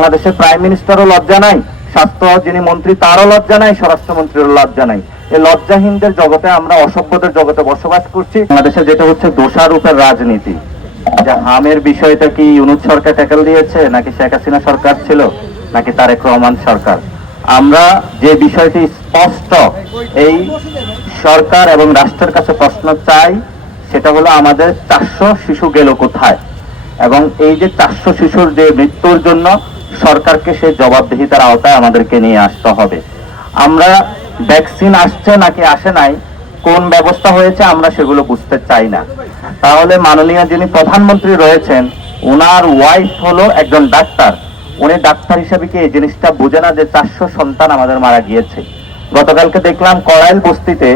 বাংলাদেশের প্রাইম মিনিস্টারও লজ্জা নাই, স্বাস্থ্য যিনি মন্ত্রী তারও লজ্জা নাই, স্বরাষ্ট্রমন্ত্রীরও লজ্জা নাই। এই লজ্জাহীনদের জগতে আমরা অসভ্যদের জগতে বসবাস করছি। বাংলাদেশে যেটা হচ্ছে দোষারোপের রাজনীতি, যে হামের বিষয়টা কি ইউনূস সরকার ট্যাকেল দিয়েছে, নাকি শেখ হাসিনা সরকার ছিল, নাকি তারেক রহমান সরকার? আমরা যে বিষয়টি স্পষ্ট এই সরকার এবং রাষ্ট্রের কাছে প্রশ্ন চাই, সেটা হলো আমাদের 400 শিশু গেল কোথায়, এবং এই যে 400 শিশুর যে মৃত্যুর জন্য সরকারকে সেই জবাবদিহিতার আওতায় আমাদেরকে নিয়ে আসতে হবে। আমরা ভ্যাকসিন আসছে নাকি আসে নাই, কোন ব্যবস্থা হয়েছে, আমরা সেগুলো বুঝতে চাই না। তাহলে মাননীয় যিনি প্রধানমন্ত্রী রয়েছেন, ওনার ওয়াইফ হলো একজন ডাক্তার, উনি ডাক্তার হিসেবে কি এই জিনিসটা বোঝে না যে 400 সন্তান আমাদের মারা গিয়েছে? গতকালকে দেখলাম কড়াইল বস্তিতে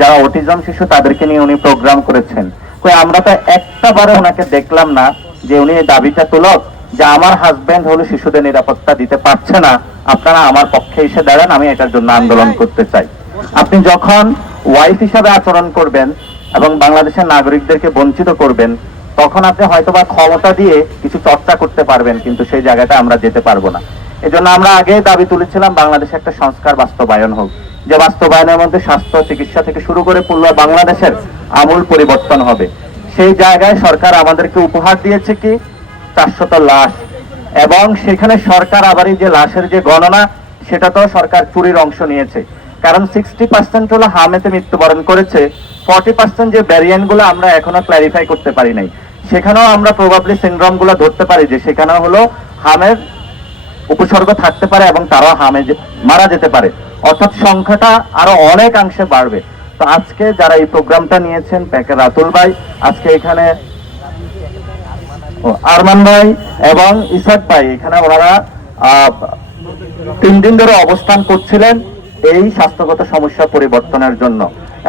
যারা অটিজম শিশু তাদেরকে নিয়ে উনি প্রোগ্রাম করেছেন। আমরা তো একটা বারে ওনাকে দেখলাম না যে উনি এই দাবিটা তুলক যে আমার হাজবেন্ড হলো শিশুদের নিরাপত্তা দিতে পারছে না, আপনারা আমার পক্ষে এসে দাঁড়ান, আমি এটার জন্য আন্দোলন করতে চাই। আপনি যখন ওয়াইফ হিসাবে আচরণ করবেন এবং বাংলাদেশের নাগরিকদেরকে বঞ্চিত করবেন, তখন আপনি হয়তোবা ক্ষমতা দিয়ে কিছু চর্চা করতে পারবেন, কিন্তু সেই জায়গাটা আমরা যেতে পারবো না। এজন্য আমরা আগেই দাবি তুলেছিলাম বাংলাদেশে একটা সংস্কার বাস্তবায়ন হোক, যে বাস্তবায়নের মধ্যে স্বাস্থ্য চিকিৎসা থেকে শুরু করে পুরো বাংলাদেশের আমূল পরিবর্তন হবে। সেই জায়গায় সরকার আমাদেরকে উপহার দিয়েছে কি 400 লাশ, এবং সেখানে সরকার আবার এই যে লাশের যে গণনা, সেটা তো সরকার চুরির অংশ নিয়েছে। কারণ 60% হলো হামেতে মৃত্যুবরণ করেছে, 40% যে ভ্যারিয়েন্ট গুলো আমরা এখনো ক্ল্যারিফাই করতে পারি নাই, সেখানেও আমরা প্রবাবলি সিনড্রোম গুলো ধরতে পারি যে সেখানেও হলো হামের উপসর্গ থাকতে পারে এবং তারাও হামে মারা যেতে পারে, অর্থাৎ সংখ্যাটা আরো অনেকাংশে বাড়বে। তো আজকে যারা এই প্রোগ্রামটা নিয়েছেন, প্যাকের রাতুল ভাই, আজকে এখানে আরমান ভাই এবং ইসাক ভাই, এখানে ওনারা 3 দিন ধরে অবস্থান করছিলেন এই স্বাস্থ্যগত সমস্যা পরিবর্তনের জন্য,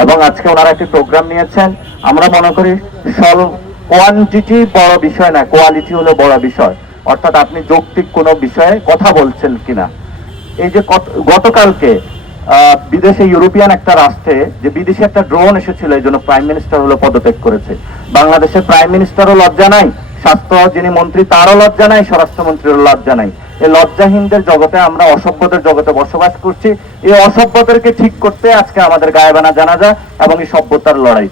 এবং আজকে ওনারা একটি প্রোগ্রাম নিয়েছেন। আমরা মনে করি কোয়ান্টিটি বড় বিষয় না, কোয়ালিটি হলো বড় বিষয়, অর্থাৎ আপনি যৌক্তিক কোনো বিষয়ে কথা বলছেন কিনা। এই যে গতকালকে বিদেশে ইউরোপিয়ান একটা রাষ্ট্রে যে বিদেশি একটা ড্রোন এসেছিল, এই জন্য প্রাইম মিনিস্টার হলো পদত্যাগ করেছে। বাংলাদেশের প্রাইম মিনিস্টারও লজ্জা নাই, স্বাস্থ্য যিনি মন্ত্রী তারও লজ্জা নাই, স্বরাষ্ট্রমন্ত্রীরও লজ্জা নাই। এই লজ্জাহীনদের জগতে আমরা অসভ্যদের জগতে বসবাস করছি। এই অসভ্যদেরকে ঠিক করতে আজকে আমাদের গায়েবানা জানাজা এবং এই সভ্যতার লড়াই।